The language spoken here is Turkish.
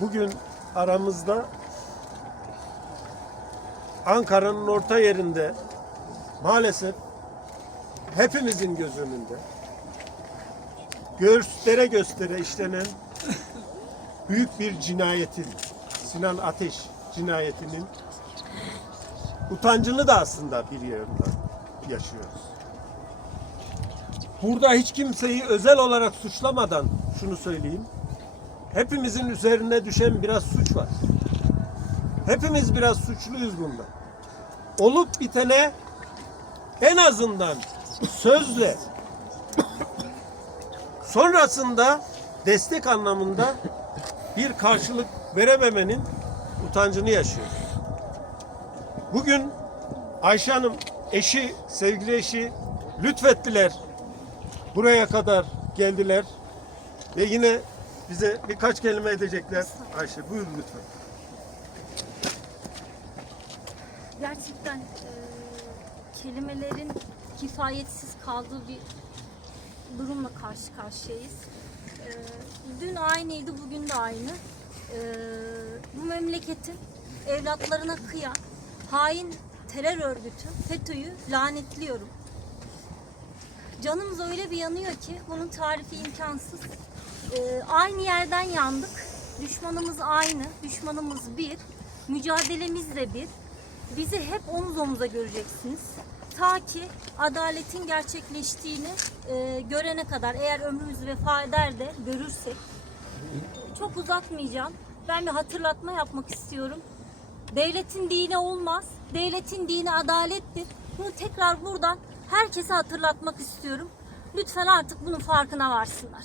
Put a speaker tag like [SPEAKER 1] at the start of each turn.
[SPEAKER 1] bugün aramızda Ankara'nın orta yerinde maalesef hepimizin göz önünde göstere göstere işlenen büyük bir cinayetin Sinan Ateş cinayetinin utancını da aslında bir yandan yaşıyoruz. Burada hiç kimseyi özel olarak suçlamadan şunu söyleyeyim. Hepimizin üzerine düşen biraz suç var. Hepimiz biraz suçluyuz bunda. Olup bitene en azından sözle sonrasında destek anlamında bir karşılık verememenin utancını yaşıyoruz. Bugün Ayşe Hanım eşi, sevgili eşi lütfettiler. Buraya kadar geldiler. Ve yine bize birkaç kelime edecekler. Ayşe buyur lütfen.
[SPEAKER 2] gerçekten e, kelimelerin kifayetsiz kaldığı bir durumla karşı karşıyayız. E, dün aynıydı, bugün de aynı. E, bu memleketin evlatlarına kıyan hain terör örgütü FETÖ'yü lanetliyorum. Canımız öyle bir yanıyor ki bunun tarifi imkansız. E, aynı yerden yandık. Düşmanımız aynı, düşmanımız bir, mücadelemiz de bir. Bizi hep omuz omuza göreceksiniz. Ta ki adaletin gerçekleştiğini e, görene kadar eğer ömrümüz vefa eder de görürsek. Çok uzatmayacağım. Ben bir hatırlatma yapmak istiyorum. Devletin dini olmaz. Devletin dini adalettir. Bunu tekrar buradan herkese hatırlatmak istiyorum. Lütfen artık bunun farkına varsınlar.